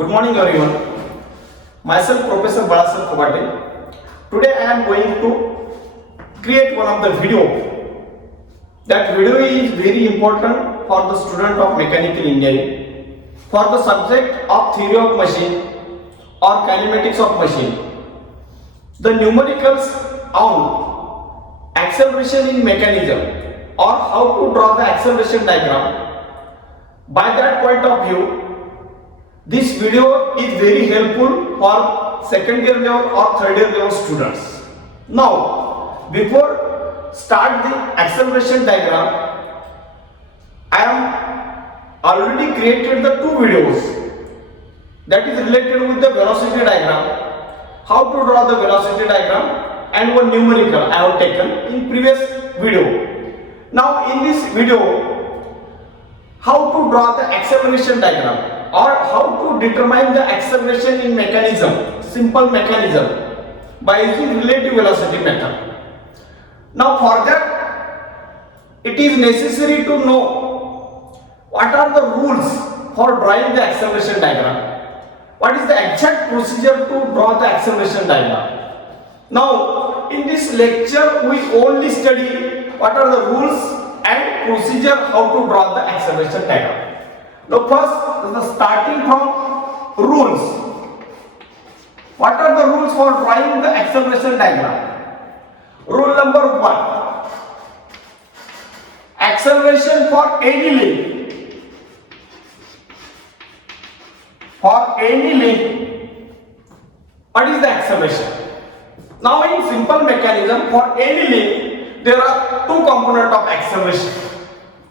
Good morning everyone. Myself Professor Balasar Kobate. Today I am going to create one of the video. That video is very important for the student of mechanical engineering for the subject of theory of machine or kinematics of machine. The numericals on acceleration in mechanism or how to draw the acceleration diagram. By that point of view, this video is very helpful for second year level or third year level students. Now, before start the acceleration diagram, I am already created the two videos that is related with the velocity diagram, how to draw the velocity diagram, and one numerical I have taken in previous video. Now in this video, how to draw the acceleration diagram or how to determine the acceleration in mechanism, simple mechanism, by using relative velocity method. Now for that, it is necessary to know what are the rules for drawing the acceleration diagram. What is the exact procedure to draw the acceleration diagram? Now in this lecture we only study what are the rules and procedure how to draw the acceleration diagram. Now first, the starting from rules. What are the rules for drawing the acceleration diagram? Rule number 1. Acceleration for any length. For any length, what is the acceleration? Now in simple mechanism, for any length, there are two components of acceleration.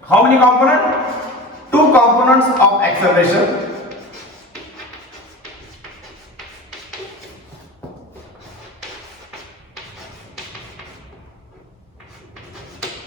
How many components? Two components of acceleration.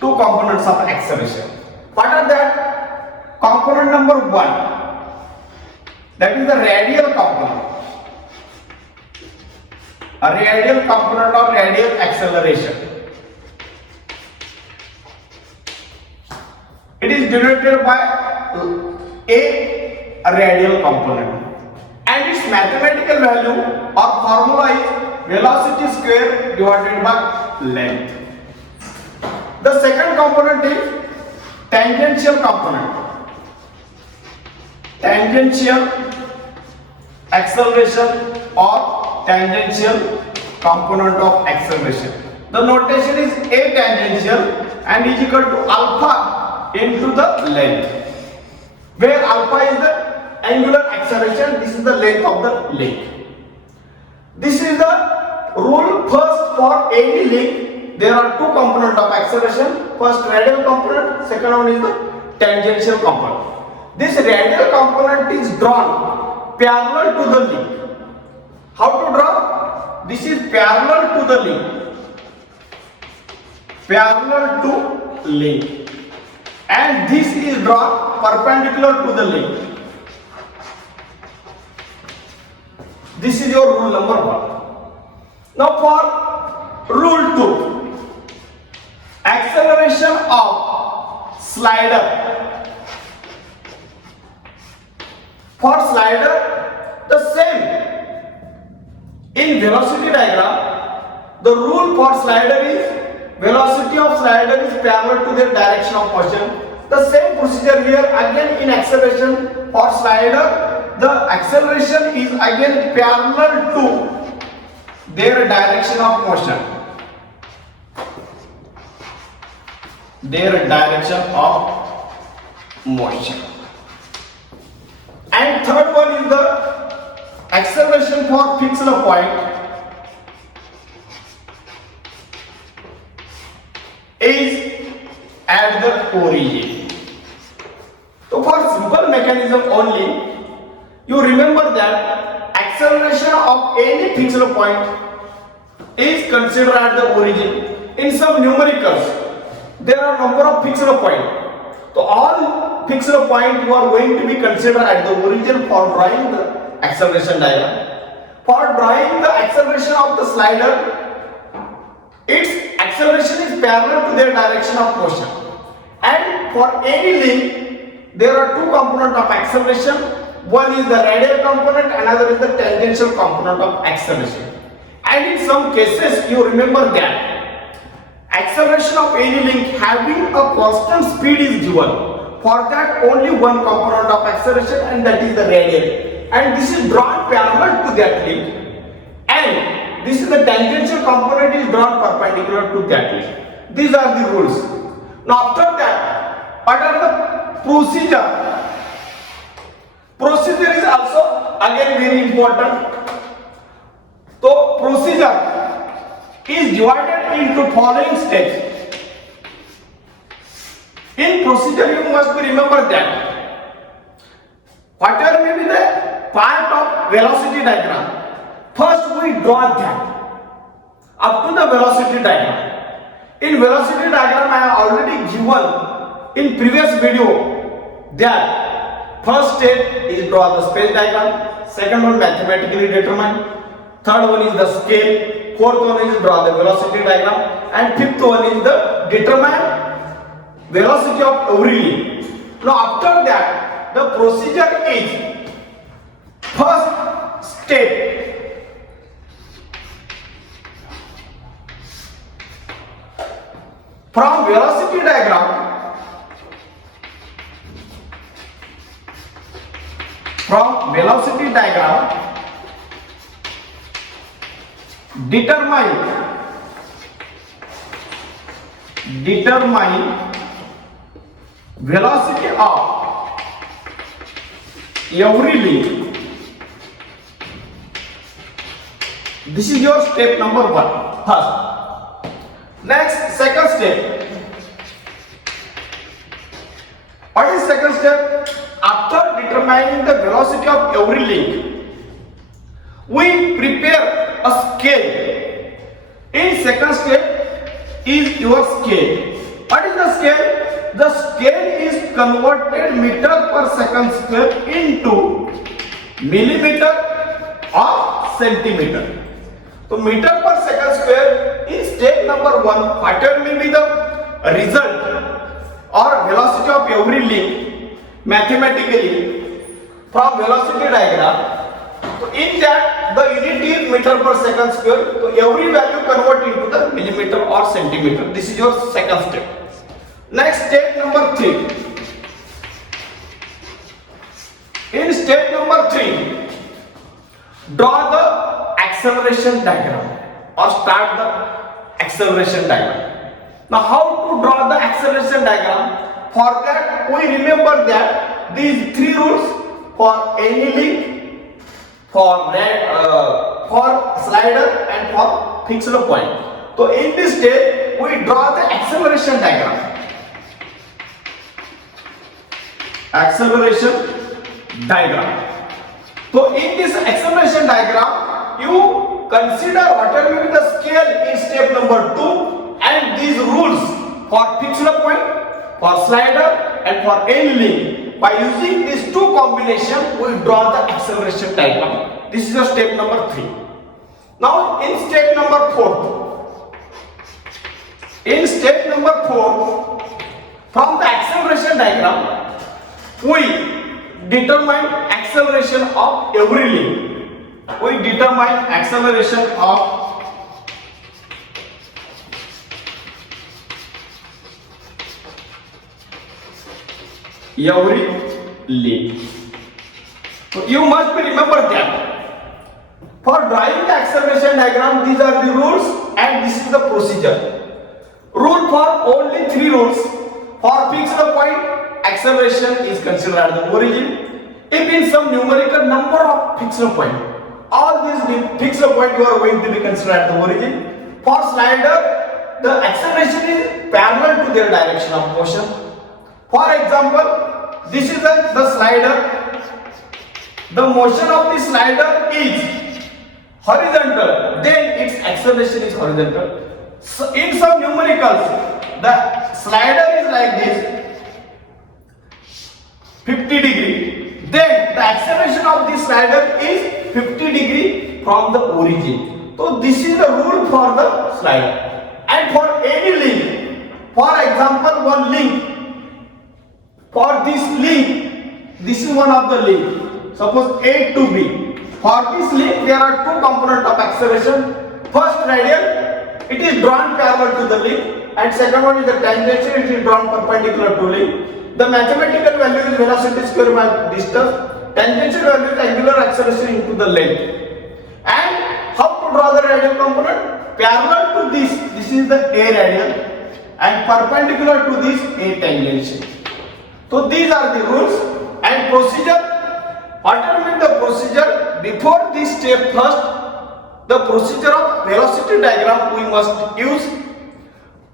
Two components of acceleration. What are that? Component number 1. That is the radial component. A radial component of radial acceleration. It is denoted by a radial component, and its mathematical value or formula is velocity square divided by length. The second component is tangential component. Tangential acceleration or tangential component of acceleration. The notation is a tangential and is equal to alpha into the length, where alpha is the angular acceleration, this is the length of the link. This is the rule. First, for any link there are two components of acceleration. First radial component, second one is the tangential component. This radial component is drawn parallel to the link. How to draw? This is parallel to the link. Parallel to link. And this is drawn perpendicular to the link. This is your rule number 1. Now for rule 2, acceleration of slider. For slider, the same. In velocity diagram, the rule for slider is velocity of slider is parallel to their direction of motion. The same procedure here again in acceleration. For slider, the acceleration is again parallel to their direction of motion. Their direction of motion. And third one is the acceleration for fixed point is at the origin. So for simple mechanism only, you remember that acceleration of any fixed point is considered at the origin. In some numericals, there are number of fixed points. So all fixed points you are going to be considered at the origin for drawing the acceleration diagram. For drawing the acceleration of the slider, its acceleration is parallel to their direction of motion. And for any link, there are two components of acceleration. One is the radial component, another is the tangential component of acceleration. And in some cases, you remember that acceleration of any link having a constant speed is given. For that, only one component of acceleration, and that is the radial. And this is drawn parallel to that link. And this is the tangential component is drawn perpendicular to that link. These are the rules. Now after that, what are the procedure? Procedure is also again very important. So procedure is divided into following steps. In procedure, you must remember that whatever may be the part of velocity diagram, first we draw that up to the velocity diagram. In velocity diagram, I have already given in previous video that first step is draw the space diagram, second one mathematically determine, third one is the scale, fourth one is draw the velocity diagram, and fifth one is the determine velocity of every link. Now after that, the procedure is first step from velocity diagram, determine velocity of every link. This is your step number 1 first. Next, second step. What is second step? After determining the velocity of every link, we prepare a scale. In second step is your scale. What is the scale? The scale is converted meter per second square into millimeter or centimeter. So meter per second square is step number 1. Whatever may be the result or velocity of every link mathematically from velocity diagram. So in that the unit is meter per second square. So every value convert into the millimeter or centimeter. This is your second step. Next, step number 3. In step number 3, draw the acceleration diagram or start the acceleration diagram. Now how to draw the acceleration diagram? For that, we remember that these 3 rules for any link, for slider and for fixed point. So in this step, we draw the acceleration diagram. So in this acceleration diagram, you consider whatever will be the scale in step number 2 and these rules for fixed point, for slider and for any link. By using these 2 combinations, we draw the acceleration diagram. This is your step number 3. Now in step number 4, from the acceleration diagram, we determine acceleration of every link. We determine acceleration of every link. So you must remember that for drawing the acceleration diagram, these are the rules and this is the procedure. Rule for only 3 rules. For fixed point, acceleration is considered as the origin. If in some numerical number of fixed point, all these fixed point you are going to be considered as the origin. For slider, the acceleration is parallel to their direction of motion. For example, this is the slider. The motion of the slider is horizontal, then its acceleration is horizontal. So in some numericals, the slider is like this, 50 degree, then the acceleration of this slider is 50 degree from the origin. So this is the rule for the slider. And for any link, for example one link, for this link, this is one of the link. Suppose A to B. For this link there are two components of acceleration. First radial, it is drawn parallel to the link, and second one is the tangential, it is drawn perpendicular to link. The mathematical value is velocity square by distance. Tangential value is angular acceleration into the length. And how to draw the radial component? Parallel to this is the A radial, and perpendicular to this A tangential. So these are the rules and procedure. What will be the procedure? Before this step, first the procedure of velocity diagram we must use.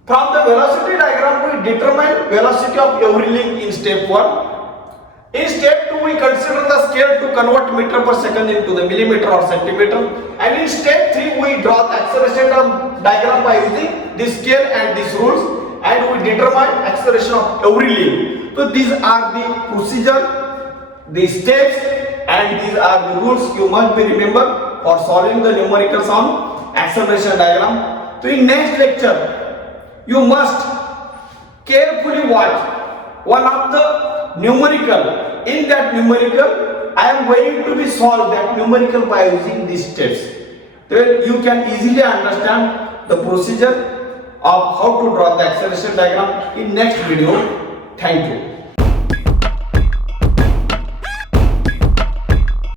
From the velocity diagram we determine velocity of every link in step 1. In step 2 we consider the scale to convert meter per second into the millimeter or centimeter, and in step 3 we draw the acceleration diagram by using this scale and these rules, and we determine acceleration of every link. So these are the procedure, the steps, and these are the rules you must be remember for solving the numericals on acceleration diagram. So in next lecture you must carefully watch one of the numerical. In that numerical I am going to be solve that numerical by using these steps. Then you can easily understand the procedure of how to draw the acceleration diagram in next video. Thank you.